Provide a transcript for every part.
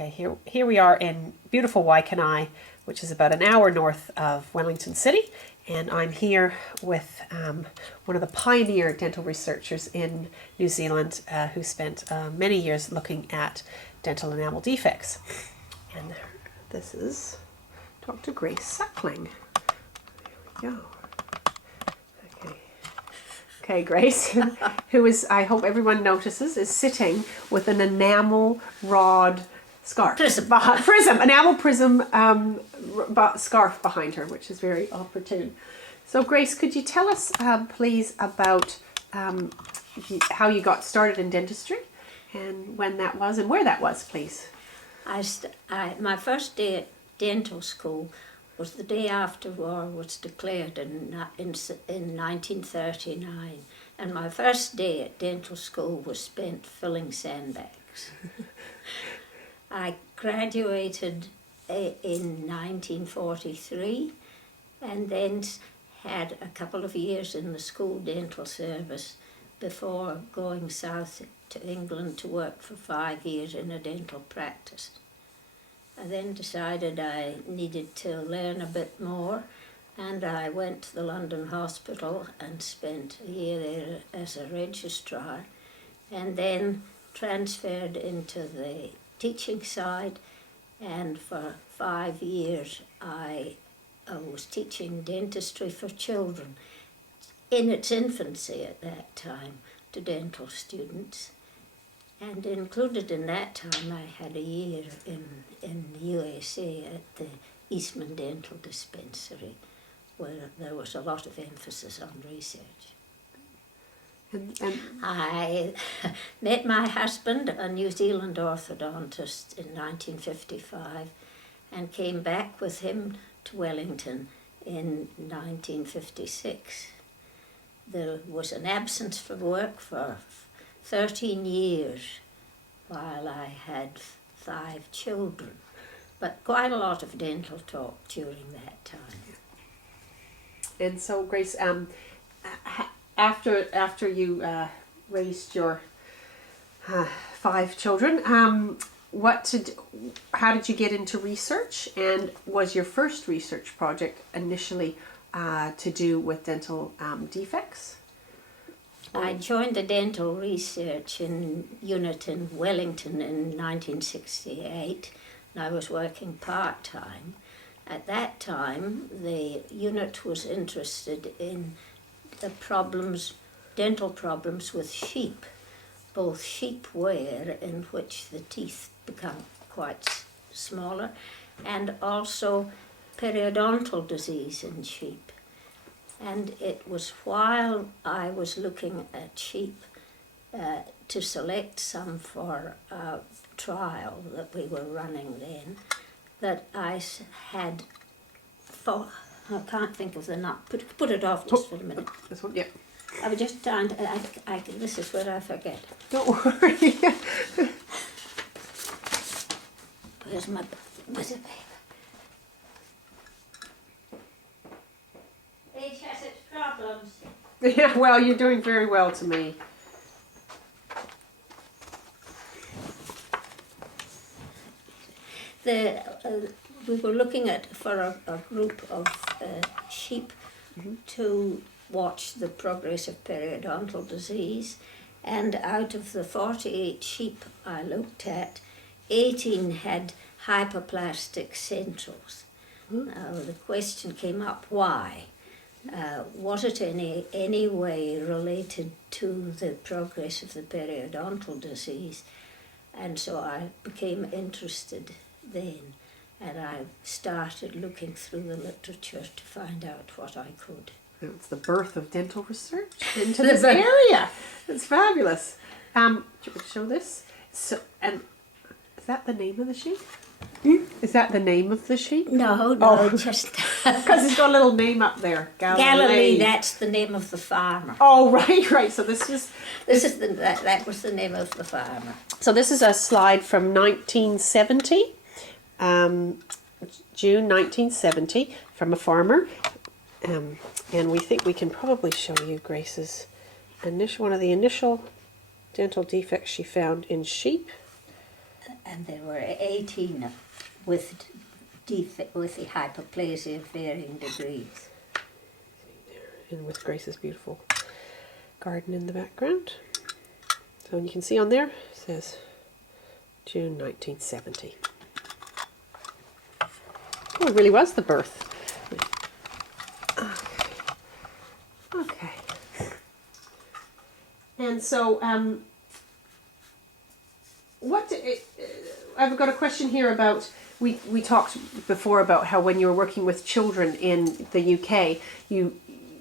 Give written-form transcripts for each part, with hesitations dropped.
Okay, here we are in beautiful Waikanae, which is about an hour north of Wellington City, and I'm here with one of the pioneer dental researchers in New Zealand who spent many years looking at dental enamel defects. And this is Dr. Grace Suckling. There we go. Okay, Grace, who is, I hope everyone notices, is sitting with an enamel rod scarf. Enamel prism scarf behind her, which is very opportune. So Grace, could you tell us please about how you got started in dentistry and when that was and where that was, please? My first day at dental school was the day after war was declared in 1939, and my first day at dental school was spent filling sandbags. I graduated in 1943 and then had a couple of years in the school dental service before going south to England to work for 5 years in a dental practice. I then decided I needed to learn a bit more, and I went to the London Hospital and spent a year there as a registrar, and then transferred into the teaching side, and for 5 years I was teaching dentistry for children in its infancy at that time to dental students. And included in that time, I had a year in the USA at the Eastman Dental Dispensary, where there was a lot of emphasis on research. I met my husband, a New Zealand orthodontist, in 1955 and came back with him to Wellington in 1956. There was an absence from work for 13 years while I had 5 children, but quite a lot of dental talk during that time. And so Grace, after you raised your 5 children, how did you get into research, and was your first research project initially to do with dental defects? I joined the dental research unit in Wellington in 1968, and I was working part-time. At that time, the unit was interested in the dental problems with sheep, both sheep wear, in which the teeth become quite smaller, and also periodontal disease in sheep. And it was while I was looking at sheep to select some for a trial that we were running then, that I had thought, I can't think of the nut, put it off just for a minute. This one, yeah. I was just trying to, this is where I forget. Don't worry. Where's my bit of paper? Each has its problems. Yeah, well, you're doing very well to me. We were looking for a group of sheep to watch the progress of periodontal disease, and out of the 48 sheep I looked at, 18 had hyperplastic centrals. Now the question came up, why? Was it any way related to the progress of the periodontal disease? And so I became interested then, and I started looking through the literature to find out what I could. It's the birth of dental research into this area. It's fabulous. Do you want to show this? So, and is that the name of the sheep? Is that the name of the sheep? No, just because it's got a little name up there. Galilee. That's the name of the farmer. Oh, right. So that was the name of the farmer. So this is a slide from 1970, June 1970, from a farmer, and we think we can probably show you Grace's one of the initial dental defects she found in sheep. and there were 18 with the hyperplasia of varying degrees. And with Grace's beautiful garden in the background. So you can see on there, it says June 1970. Oh, it really was the birth. Okay. And so, I've got a question here about, we talked before about how when you were working with children in the UK,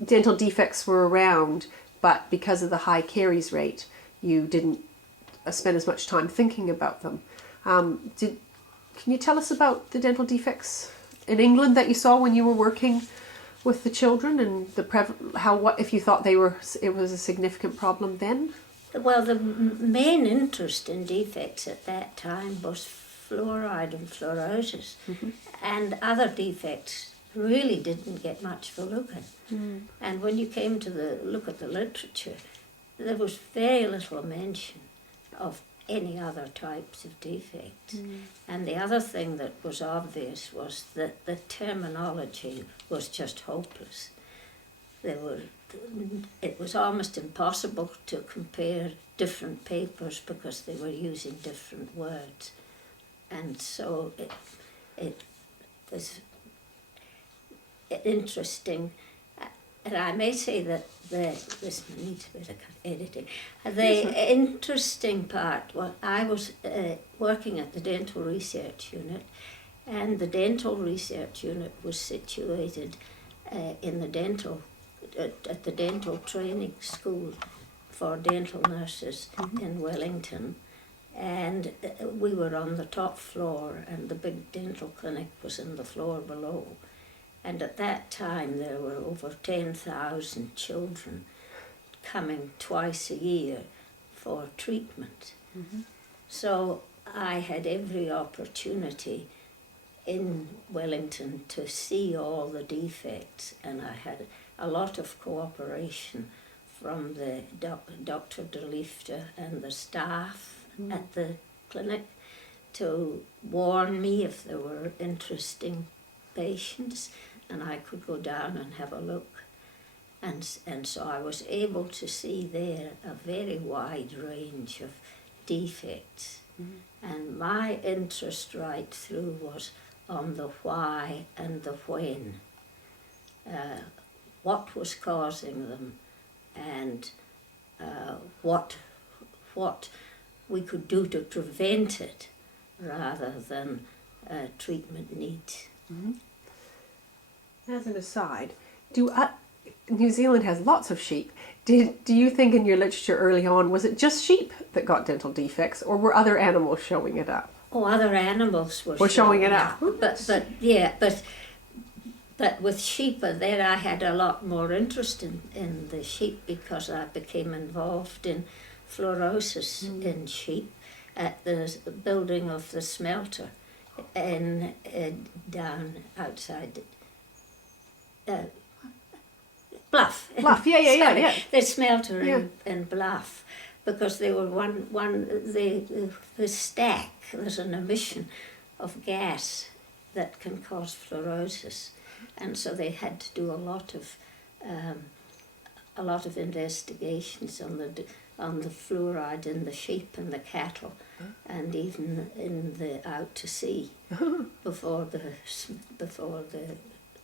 dental defects were around, but because of the high caries rate, you didn't spend as much time thinking about them. Can you tell us about the dental defects in England that you saw when you were working with the children, and what if you thought it was a significant problem then? Well, the main interest in defects at that time was fluoride and fluorosis, and other defects really didn't get much for looking. And when you came to look at the literature, there was very little mention of any other types of defects. And the other thing that was obvious was that the terminology was just hopeless. It was almost impossible to compare different papers because they were using different words. And so it was interesting. And I may say that this needs a bit of editing. The interesting part, I was working at the Dental Research Unit, and the Dental Research Unit was situated at the dental training school for dental nurses in Wellington. And we were on the top floor, and the big dental clinic was in the floor below. And at that time, there were over 10,000 children coming twice a year for treatment. So I had every opportunity in Wellington to see all the defects, and I had a lot of cooperation from the Dr. DeLifter and the staff at the clinic to warn me if there were interesting patients, and I could go down and have a look. And so I was able to see there a very wide range of defects. And my interest right through was on the why and the when. What was causing them, and what we could do to prevent it rather than treatment needs. As an aside, New Zealand has lots of sheep. Do you think in your literature early on, was it just sheep that got dental defects, or were other animals showing it up? Oh, other animals were showing it up. But with sheep, then I had a lot more interest in the sheep because I became involved in fluorosis in sheep at the building of the smelter down outside Bluff. Bluff, yeah. The smelter in Bluff, because they were the stack. There's an emission of gas that can cause fluorosis, and so they had to do a lot of investigations on the fluoride in the sheep and the cattle, and even in the out to sea before the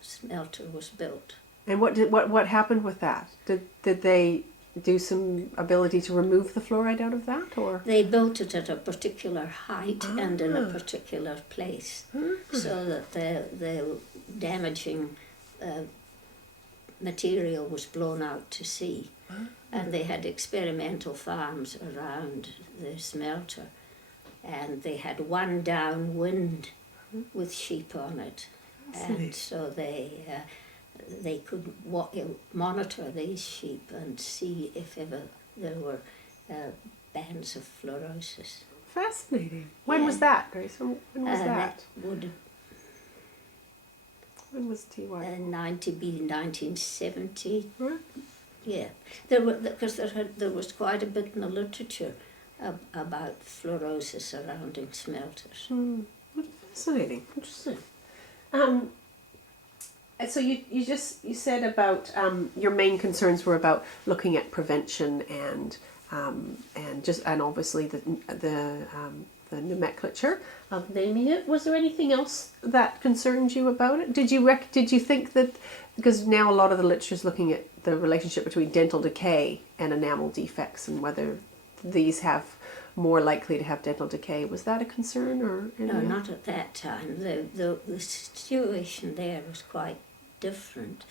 smelter was built. And what happened with that? Did they do some ability to remove the fluoride out of that, or they built it at a particular height and in a particular place, so that the damaging material was blown out to sea, and they had experimental farms around the smelter, and they had one downwind with sheep on it, and so they could monitor these sheep and see if ever there were bands of fluorosis. Fascinating. When was that, Grace? When was that? When was TY? 1970. Right. Yeah, because there was quite a bit in the literature about fluorosis surrounding smelters. Fascinating. Interesting. And so you said about your main concerns were about looking at prevention and obviously the nomenclature of naming it. Was there anything else that concerned you about it? Did you think that, because now a lot of the literature is looking at the relationship between dental decay and enamel defects and whether these have more likely to have dental decay. Was that a concern or No, not at that time. The situation there was quite different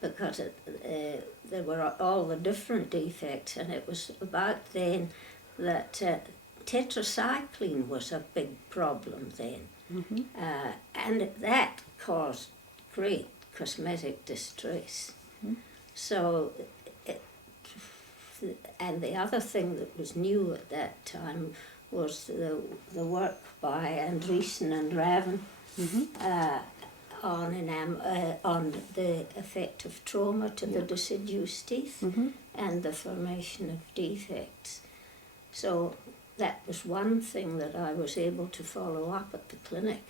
because there were all the different defects, and it was about then that tetracycline was a big problem then. And that caused great cosmetic distress. So, and the other thing that was new at that time was the work by Andreessen and Raven on the effect of trauma to the deciduous teeth and the formation of defects. So that was one thing that I was able to follow up at the clinic,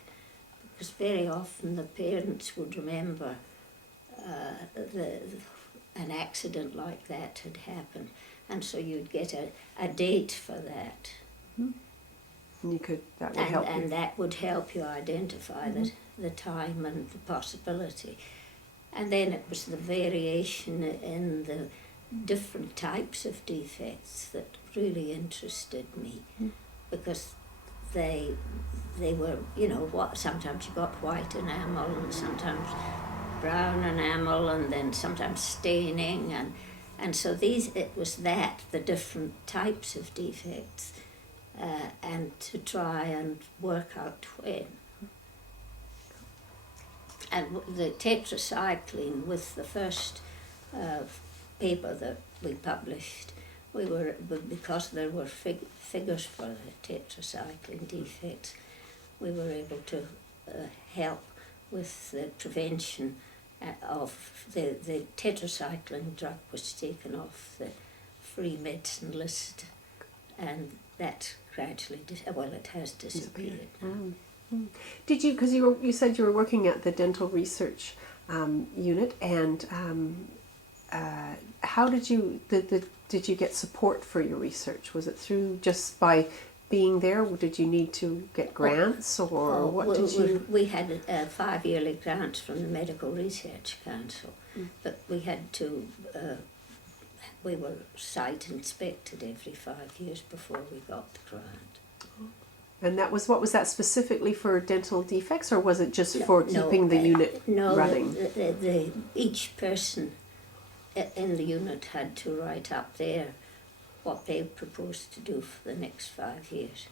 because very often the parents would remember an accident like that had happened, and so you'd get a date for that. And that would help you. And that would help you identify the time and the possibility. And then it was the variation in the different types of defects that really interested me, because they were, sometimes you got white enamel and sometimes brown enamel and then sometimes staining, and so it was the different types of defects, and to try and work out when. And the tetracycline, with the first paper that we published, because there were figures for the tetracycline defects, we were able to help with the prevention of the tetracycline drug was taken off the free medicine list, and that gradually, it has disappeared now. Did you, because you said you were working at the dental research unit, and how did you did you get support for your research? Was it through just by being there? Did you need to get grants, or what did you? We had 5-yearly grants from the Medical Research Council, but we had to. We were site inspected every 5 years before we got the grant. And what was that specifically for dental defects, or was it just for keeping the unit running? Each person in the unit had to write up there what they proposed to do for the next 5 years,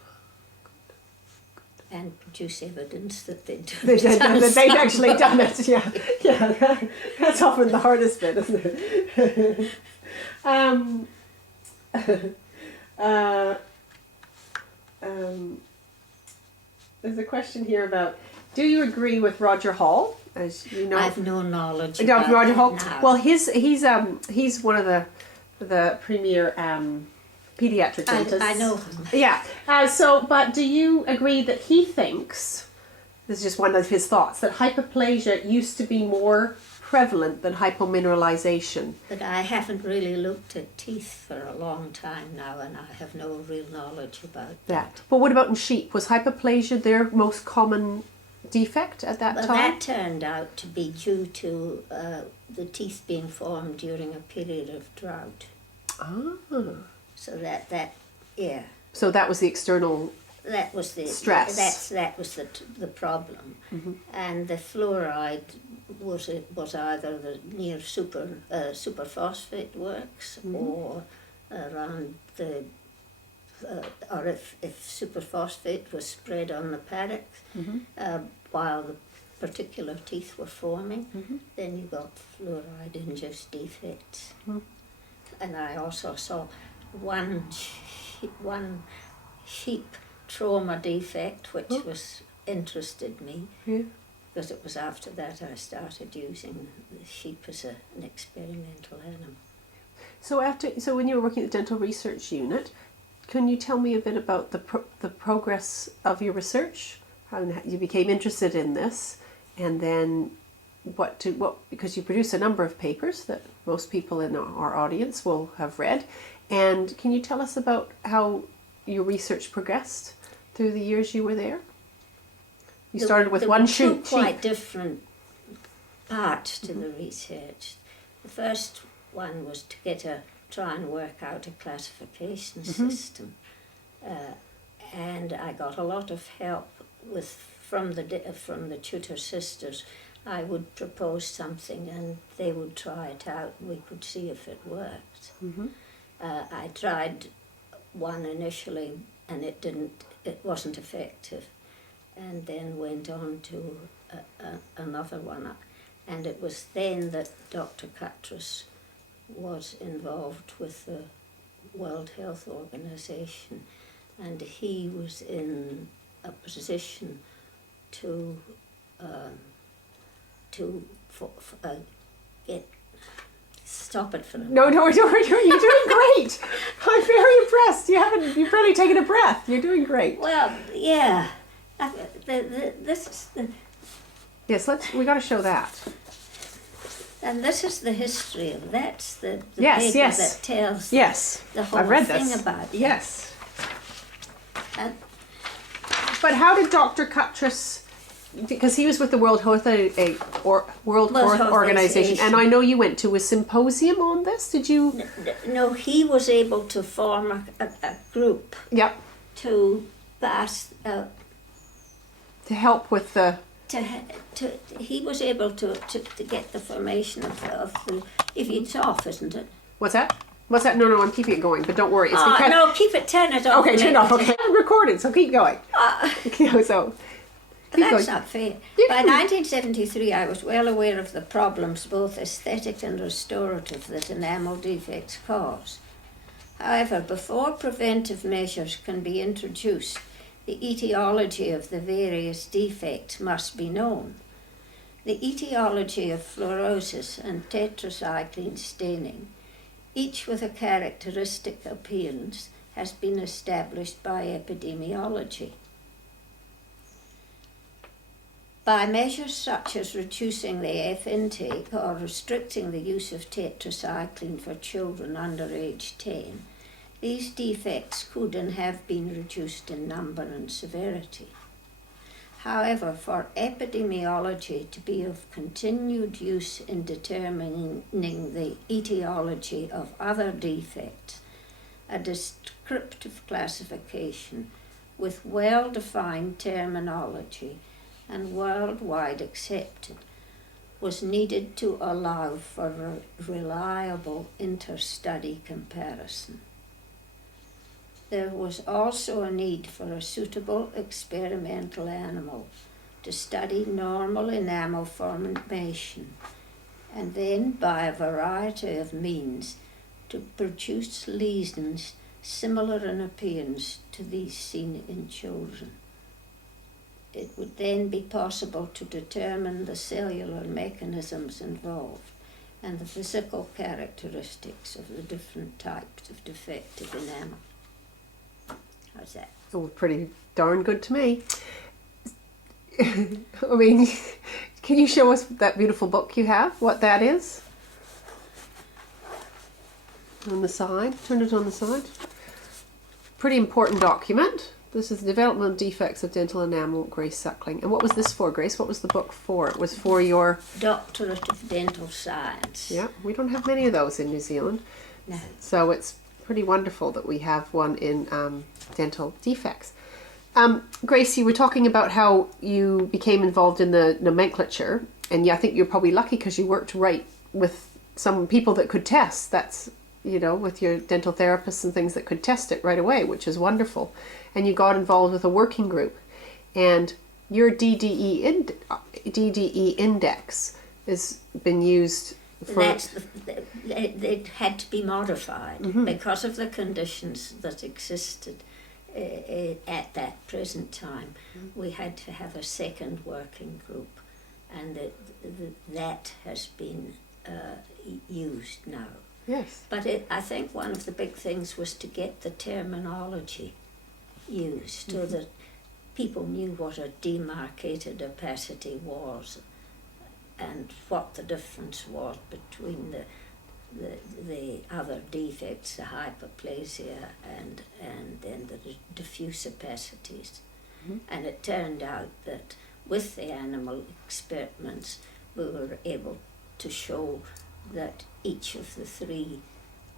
and produce evidence that they'd actually done it. Yeah, that's often the hardest bit, isn't it? There's a question here about, do you agree with Roger Hall? As you know, I have no knowledge of about Roger Hall. Now. Well, he's one of the premier pediatric dentists. I know him. Yeah. But do you agree that he thinks, this is just one of his thoughts, that hyperplasia used to be more prevalent than hypomineralization? But I haven't really looked at teeth for a long time now, and I have no real knowledge about that. But what about in sheep? Was hyperplasia their most common defect at that time? That turned out to be due to the teeth being formed during a period of drought. So So that was the external. That was the stress. That was the problem, and the fluoride was either the near superphosphate works or around the. Or if superphosphate was spread on the paddock while the particular teeth were forming, then you got fluoride-induced defects. And I also saw one sheep trauma defect, which interested me, because it was after that I started using the sheep as an experimental animal. So when you were working at the dental research unit, can you tell me a bit about the progress of your research? How you became interested in this, and then because you produce a number of papers that most people in our audience will have read, and can you tell us about how your research progressed through the years you were there? You started with one sheet. There were two quite different parts to the research. The first one was to try and work out a classification system, and I got a lot of help from the tutor sisters. I would propose something and they would try it out and we could see if it worked. I tried one initially and it wasn't effective, and then went on to another one, and it was then that Dr. Cuttress was involved with the World Health Organization, and he was in a position to stop it for a minute. No, you're doing great. I'm very impressed. You've barely taken a breath. You're doing great. Well, yeah. This is the... Yes, we got to show that. And this is the history of that's the Yes, paper yes. that tells Yes, the whole I've read thing this. about it. Yes. And But how did Dr. Cuttress, because he was with the World Health Organization, and I know you went to a symposium on this, did you? no, he was able to form a group Yep. to pass To help with the... he was able to get the formation of the it's off, isn't it? What's that? No, I'm keeping it going, but don't worry. It's because... No, turn it off. Okay, turn it off. Okay, I'm recording, so keep going. That's not fair. By 1973, I was well aware of the problems, both aesthetic and restorative, that enamel defects cause. However, before preventive measures can be introduced, the etiology of the various defects must be known. The etiology of fluorosis and tetracycline staining, each with a characteristic appearance, has been established by epidemiology. By measures such as reducing the F intake or restricting the use of tetracycline for children under age 10, these defects could and have been reduced in number and severity. However, for epidemiology to be of continued use in determining the etiology of other defects, a descriptive classification with well-defined terminology and worldwide accepted was needed to allow for reliable inter-study comparison. There was also a need for a suitable experimental animal to study normal enamel formation, and then by a variety of means to produce lesions similar in appearance to these seen in children. It would then be possible to determine the cellular mechanisms involved and the physical characteristics of the different types of defective enamel. How's that? Oh, pretty darn good to me. I mean, can you show us that beautiful book you have, what that is? On the side, turn it on the side. Pretty important document. This is Developmental Defects of Dental Enamel, Grace Suckling. And what was this for, Grace? What was the book for? It was for your... Doctorate of Dental Science. Yeah, we don't have many of those in New Zealand. No. So it's pretty wonderful that we have one in dental defects. Grace, you were talking about how you became involved in the nomenclature, and I think you're probably lucky because you worked right with some people that could test. That's, with your dental therapists and things that could test it right away, which is wonderful. And you got involved with a working group, and your DDE Index has been used for... It had to be modified because of the conditions that existed at that present time. We had to have a second working group, and that has been used now. Yes. But I think one of the big things was to get the terminology used so that people knew what a demarcated opacity was and what the difference was between the other defects, the hyperplasia and then the diffuse opacities. And it turned out that with the animal experiments we were able to show that each of the three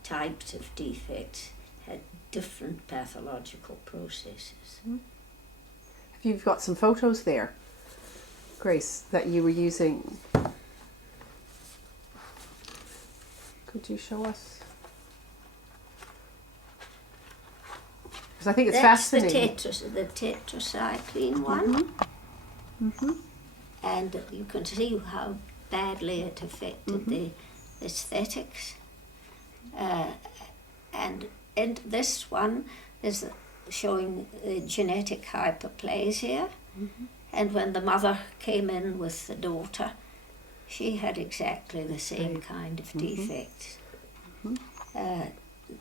types of defects had different pathological processes. You've got some photos there, Grace, that you were using. Could you show us? Because I think it's fascinating. That's the tetracycline one. And you can see how badly it affected the aesthetics. And in this one is showing genetic hyperplasia. And when the mother came in with the daughter, she had exactly the same kind of defects.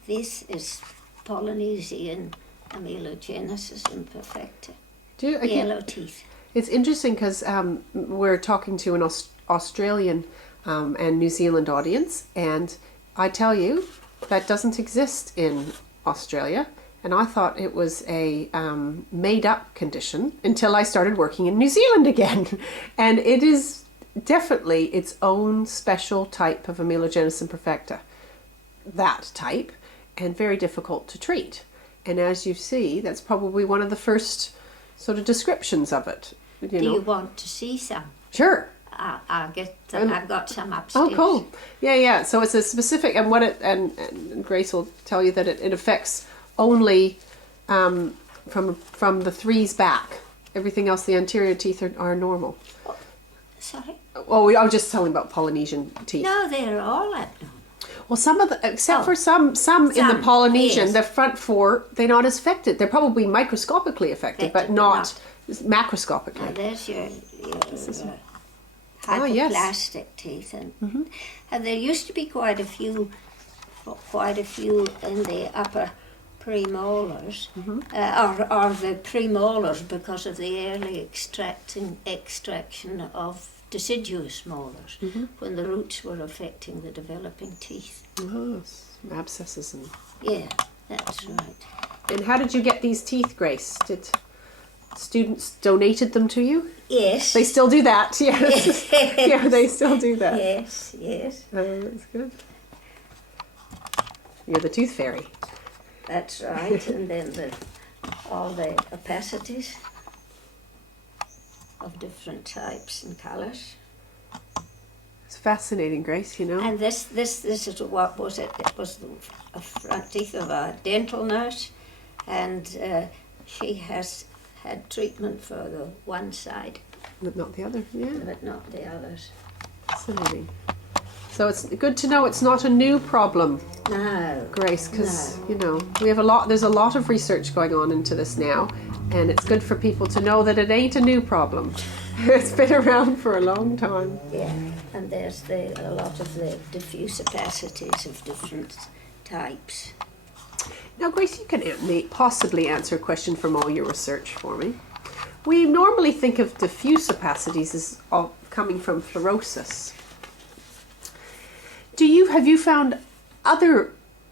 This is Polynesian amelogenesis imperfecta, yellow teeth. It's interesting because we're talking to an Australian and New Zealand audience, and I tell you, that doesn't exist in Australia. And I thought it was a made-up condition until I started working in New Zealand again. And it is definitely its own special type of amelogenesis imperfecta, that type, and very difficult to treat. And as you see, that's probably one of the first sort of descriptions of it. Do you want to see some? Sure. I'll get them. I've got some upstairs. Oh, cool. Yeah. So it's a specific, and what it and Grace will tell you that it affects only from the threes back. Everything else, the anterior teeth are normal. Sorry? Oh, I was just telling about Polynesian teeth. No, they're all abnormal. Well, some of the, except for some in the Polynesian, the front four, they're not as affected. They're probably microscopically affected, but not macroscopically. Now there's your hypoplastic teeth, and there used to be quite a few in the upper premolars, or the premolars, because of the early extraction of deciduous molars when the roots were affecting the developing teeth. Oh, abscesses and. Yeah, that's right. And how did you get these teeth, Grace? Did students donated them to you? Yes. They still do that. Yes. Yeah, they still do that. Yes. Oh, that's good. You're the tooth fairy. That's right. And then all the opacities of different types and colours. It's fascinating, Grace, you know. And this is what was it? It was a front teeth of a dental nurse, and she has had treatment for the one side. But not the other, yeah. But not the others. Fascinating. So it's good to know it's not a new problem, No. Grace, because, you know, there's a lot of research going on into this now, and it's good for people to know that it ain't a new problem. It's been around for a long time. Yeah, and there's a lot of the diffuse opacities of different types. Now, Grace, you can possibly answer a question from all your research for me. We normally think of diffuse opacities as coming from fluorosis. Have you found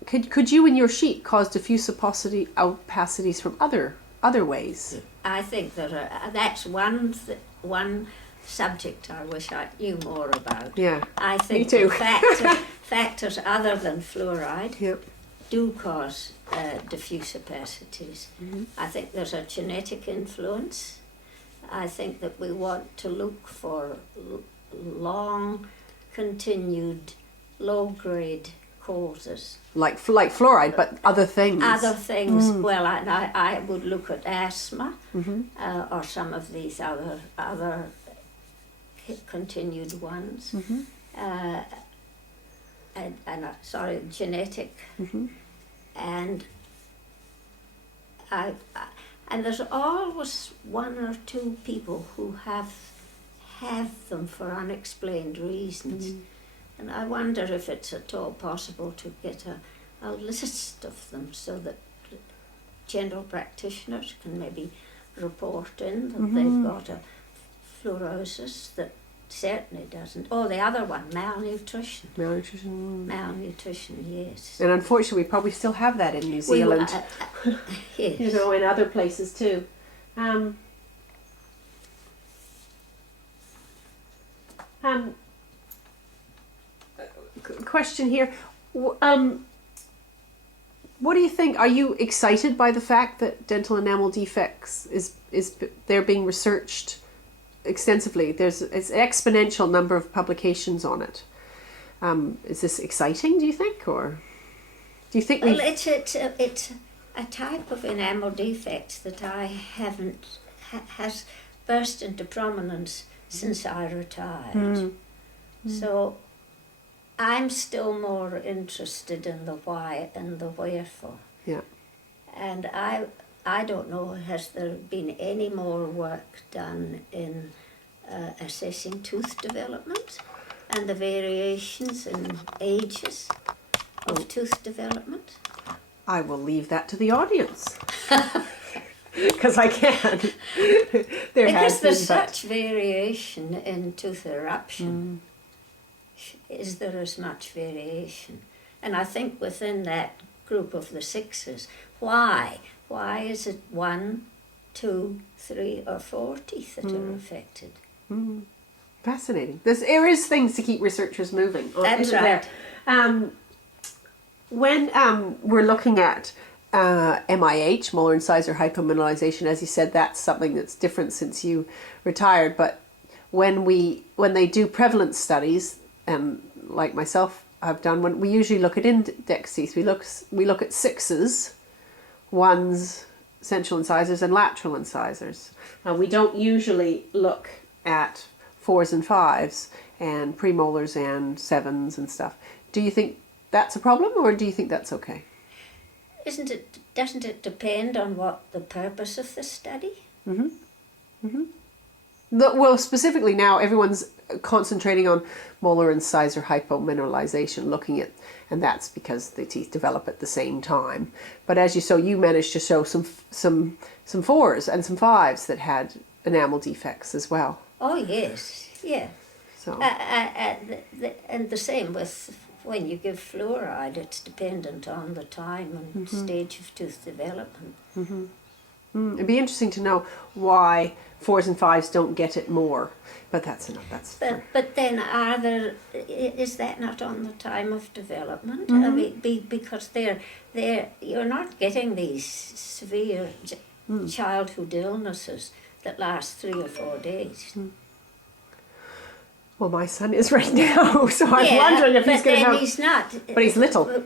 could you in your sheet cause diffuse opacities from other ways? I think that that's one subject I wish I knew more about. Yeah, I think me too. factors other than fluoride Yep. do cause diffuse opacities. I think there's a genetic influence. I think that we want to look for long continued low-grade causes. Like fluoride, but other things. Other things. Well, I would look at asthma or some of these other continued ones. Genetic. And and there's always one or two people who have them for unexplained reasons. And I wonder if it's at all possible to get a list of them so that general practitioners can maybe report in that they've got a fluorosis that certainly doesn't. Oh, the other one, malnutrition. Malnutrition, yes. And unfortunately, we probably still have that in New Zealand. Yes. You know, in other places too. Question here. What do you think? Are you excited by the fact that dental enamel defects is they're being researched extensively? It's an exponential number of publications on it. Is this exciting, do you think, or do you think? Well, it's a type of enamel defect that I haven't has burst into prominence since I retired. So I'm still more interested in the why and the wherefore. Yeah. And I don't know, has there been any more work done in assessing tooth development and the variations in ages of tooth development? I will leave that to the audience. Because I can't. Because there's such variation in tooth eruption. Is there as much variation? And I think within that group of the sixes, why? Why is it 1, 2, 3 or 4 teeth that are affected? Fascinating. There is things to keep researchers moving. That's right. When we're looking at MIH, molar incisor hypomineralization, as you said, that's something that's different since you retired. But when they do prevalence studies, and like myself I've done, we usually look at index teeth. We look at 6s, 1s, central incisors and lateral incisors. We don't usually look at 4s and 5s and premolars and 7s and stuff. Do you think that's a problem, or do you think that's okay? Doesn't it depend on what the purpose of the study? Well, specifically now everyone's concentrating on molar incisor hypomineralization, looking at, and that's because the teeth develop at the same time. But as you managed to show some 4s and some 5s that had enamel defects as well. Oh yes, yeah. So and the same with when you give fluoride, it's dependent on the time and stage of tooth development. It'd be interesting to know why 4s and 5s don't get it more, but that's enough. But then, is that not on the time of development? I mean, because you're not getting these severe childhood illnesses that last 3 or 4 days. Well, my son is right now, so I'm wondering if he's going to have. But he's not. But he's little.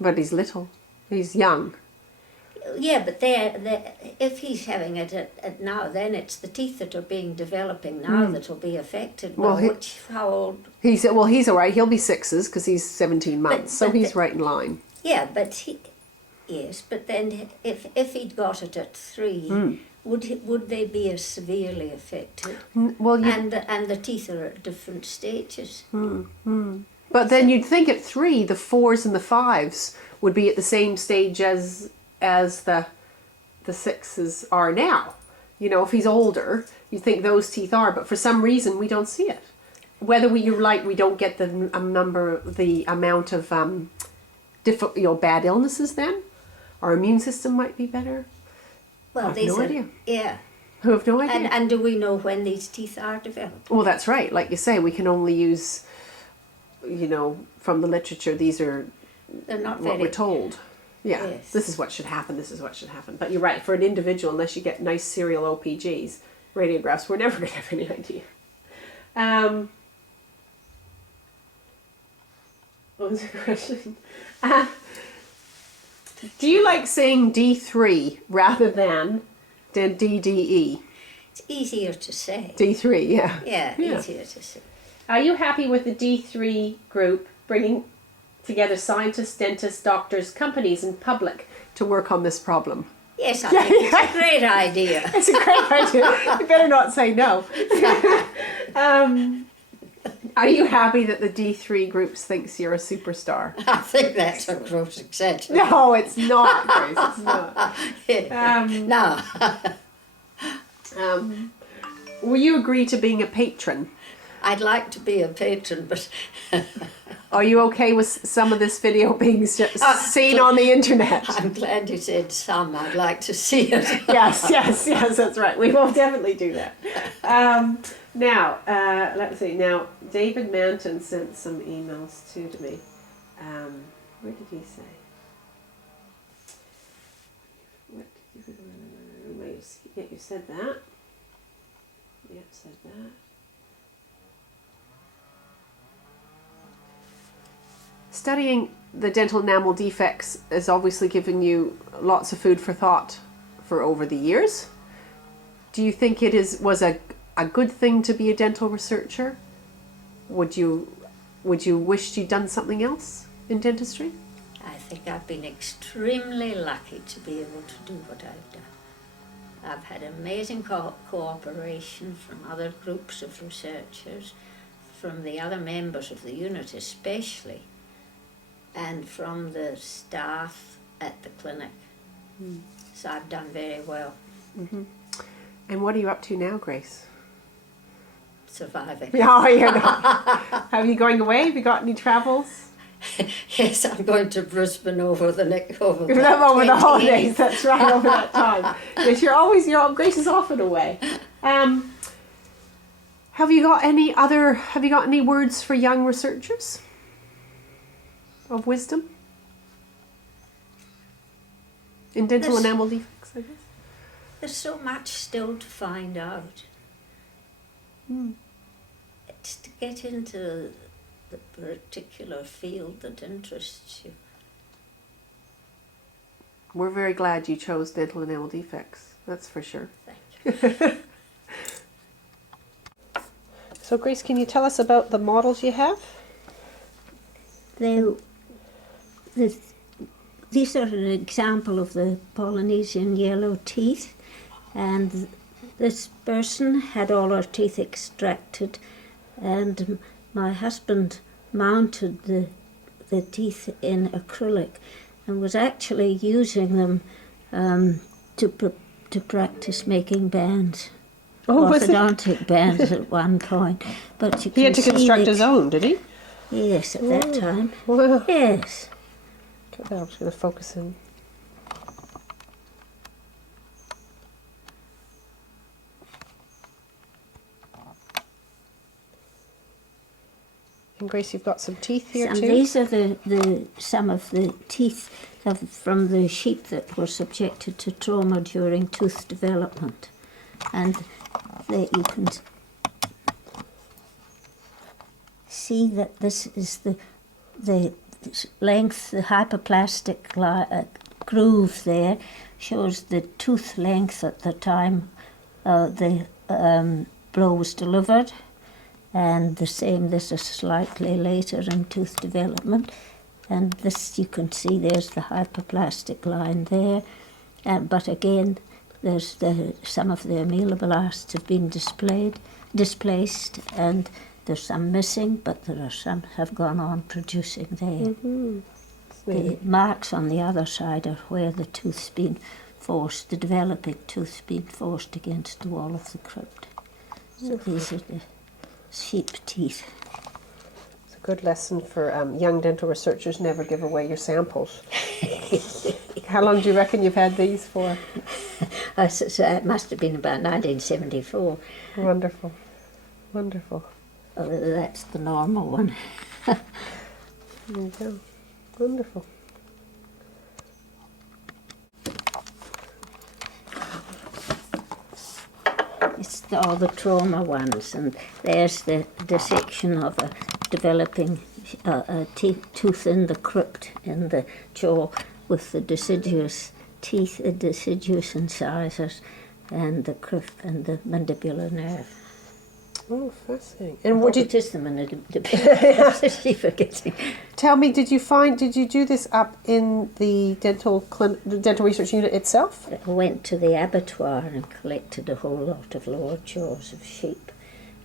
But he's little. He's young. Yeah, but if he's having it now, then it's the teeth that are developing now that will be affected. How old? He's all right. He'll be 6s because he's 17 months, so he's right in line. Yeah, but but then if he'd got it at 3, would they be as severely affected? Well, and the teeth are at different stages. But then you'd think at 3, the 4s and the 5s would be at the same stage as the 6s are now. You know, if he's older, you think those teeth are, but for some reason we don't see it. Whether we don't get the amount of bad illnesses then, our immune system might be better. Well, I have no idea. Yeah. I have no idea. And do we know when these teeth are developed? Well, that's right. Like you say, we can only use, from the literature, they're not what we're told. Yeah, yes. This is what should happen, this is what should happen. But you're right, for an individual, unless you get nice serial OPGs, radiographs, we're never going to have any idea. What was the question? Do you like saying D3 rather than DDE? It's easier to say. D3, yeah. Yeah, easier to say. Are you happy with the D3 group bringing together scientists, dentists, doctors, companies and public to work on this problem? Yes, I think it's a great idea. It's a great idea. You better not say no. Are you happy that the D3 groups thinks you're a superstar? I think that's a gross exaggeration. No, it's not, Grace. It's not. No. Will you agree to being a patron? I'd like to be a patron, but Are you okay with some of this video being seen on the internet? I'm glad you said some. I'd like to see it. Yes, that's right. We will definitely do that. Now, let's see. Now, David Manton sent some emails too to me. Where did he say? Yeah, you said that. Yep, said that. Studying the dental enamel defects has obviously given you lots of food for thought for over the years. Do you think it was a good thing to be a dental researcher? Would you wish you'd done something else in dentistry? I think I've been extremely lucky to be able to do what I've done. I've had amazing cooperation from other groups of researchers, from the other members of the unit especially, and from the staff at the clinic. So I've done very well. Mm-hmm. And what are you up to now, Grace? Surviving. No, you're not. Are you going away? Have you got any travels? Yes, I'm going to Brisbane over the holidays. That's right, over that time. Yes, Grace is often away. Have you got any words for young researchers of wisdom in dental enamel defects, I guess? There's so much still to find out. It's to get into the particular field that interests you. We're very glad you chose dental enamel defects, that's for sure. Thank you. So Grace, can you tell us about the models you have? These are an example of the Polynesian yellow teeth, and this person had all her teeth extracted, and my husband mounted the teeth in acrylic and was actually using them to practice making bands. Orthodontic bands at one point. But you can he had to construct his own, did he? Yes, at that time. Wow. Yes. I'm just going to focus in. And Grace, you've got some teeth here And too? these are some of the teeth from the sheep that were subjected to trauma during tooth development. And you can see that this is the length, the hypoplastic groove there shows the tooth length at the time the blow was delivered, and the same, this is slightly later in tooth development, and this you can see there's the hypoplastic line there, but again there's some of the ameloblasts have been displaced, and there's some missing, but there are some have gone on producing there. Mm-hmm. The marks on the other side are where the tooth's been forced, the developing tooth's been forced against the wall of the crypt. So these are the sheep teeth. It's a good lesson for young dental researchers: never give away your samples. How long do you reckon you've had these for? So it must have been about 1974. Wonderful, wonderful. Oh, that's the normal one. There you go. Wonderful. It's all the trauma ones, and there's the dissection of a developing tooth in the crypt in the jaw with the deciduous teeth, the deciduous incisors, and the crypt and the mandibular nerve. Oh, fascinating. And what did it is the mandibular? Forgetting. Tell me, did you do this up in the dental research unit itself? I went to the abattoir and collected a whole lot of lower jaws of sheep,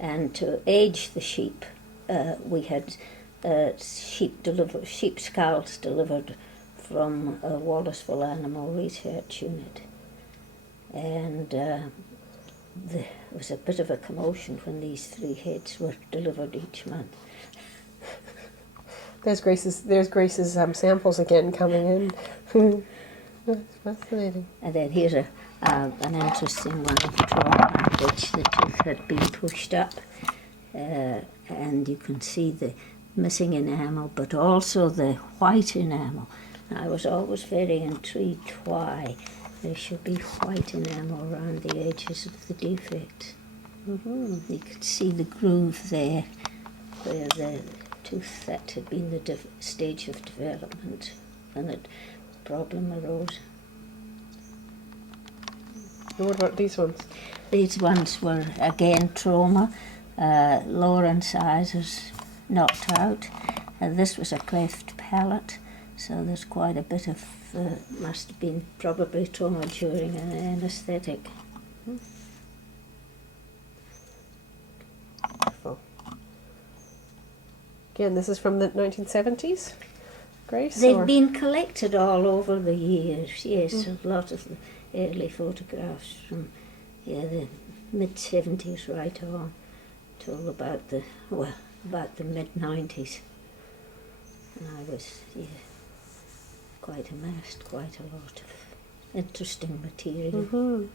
and to age the sheep we had sheep scalps delivered from a Wallaceville Animal Research Unit, and there was a bit of a commotion when these 3 heads were delivered each month. There's Grace's samples again coming in. That's fascinating. And then here's an interesting one of trauma, which the tooth had been pushed up, and you can see the missing enamel, but also the white enamel. I was always very intrigued why there should be white enamel around the edges of the defect. Mm-hmm. You could see the groove there where the tooth that had been the stage of development when the problem arose. And what about these ones? These ones were again trauma, lower incisors knocked out. This was a cleft palate, so there's quite a bit of, must have been probably trauma during an anaesthetic. Wonderful. Again, this is from the 1970s, Grace? They've been collected all over the years, yes, a lot of the early photographs from the mid-70s right on till about the mid-90s. And I was quite amassed quite a lot of interesting material. Mm-hmm.